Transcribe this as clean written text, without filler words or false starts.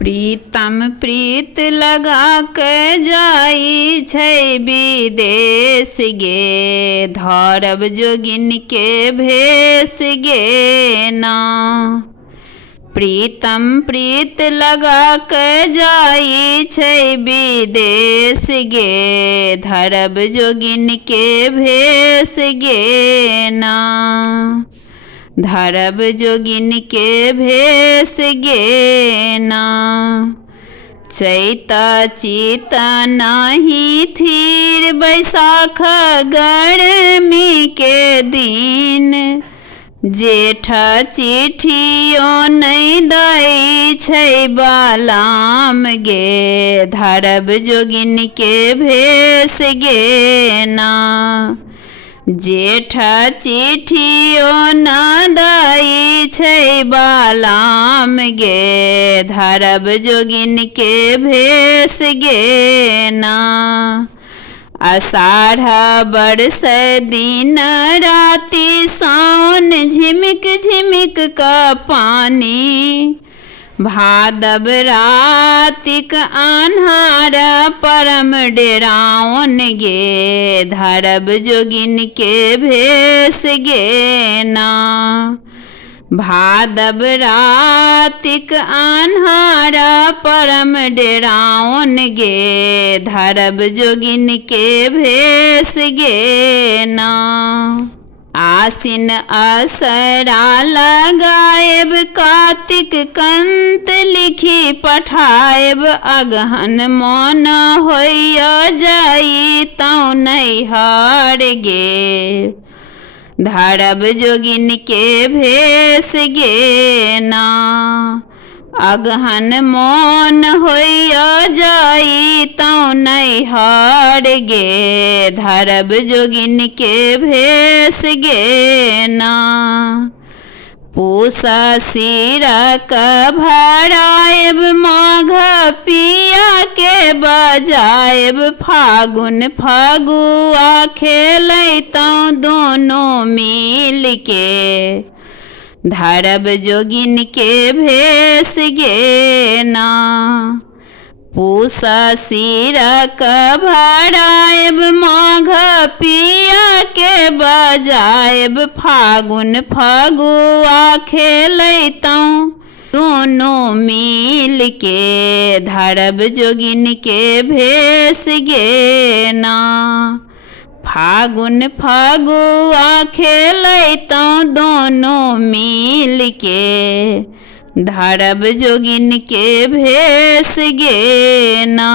प्रीतम प्रीत लगा के जाई छै विदेश गे, धरब जोगिन के भेष गे ना। प्रीतम प्रीत लगा के जाई छै विदेश गे, धरब जोगिन के भेष गे ना। धरब जोगिन के भेष गे ना। चैत चित नहीं थीर बैसाख गर्मी के दिन, जेठ चिट्ठियो नहीं दई छै बालाम गे, धरब जोगिन के भेष गे ना। जेठ चिट्ठियो न दई छै बालाम गे, धरब जोगिन के भेष गे ना। आषाढ़ बरस दिन राति सावन झिमिक झिमिक का पानी, भादव रातिक अन्हार परम डेरावन गे, धरब जोगिन के भेष गे ना। भादव रातिक अन्हार परम डेरावन गे, धरब जोगिन के भेष गे ना। आसिन असरा लगाएब कार्तिक कंत लिखी पठाएब, अगहन मन होइया जाई तौ नैहर गे, धरब जोगिन के भेष गे ना। अगहन मन होइया जाई तौ नैहर गे, धरब जोगिन के भेष गे ना। पूस सिरक भराएब माघ पिया के बजाएब, फागुन फगुआ खेलैतौ दोनों मिल के, धरब जोगिन के भेष गे ना। पूस सिरक भराएब माघ पिया के बजाएब, फागुन फगुआ खेलैतौ दोनों मिल के, धरब जोगिन के भेष गे ना। फागुन फगुआ खेलैतौ दोनों मिल के, धरब जोगिन के भेष गे ना।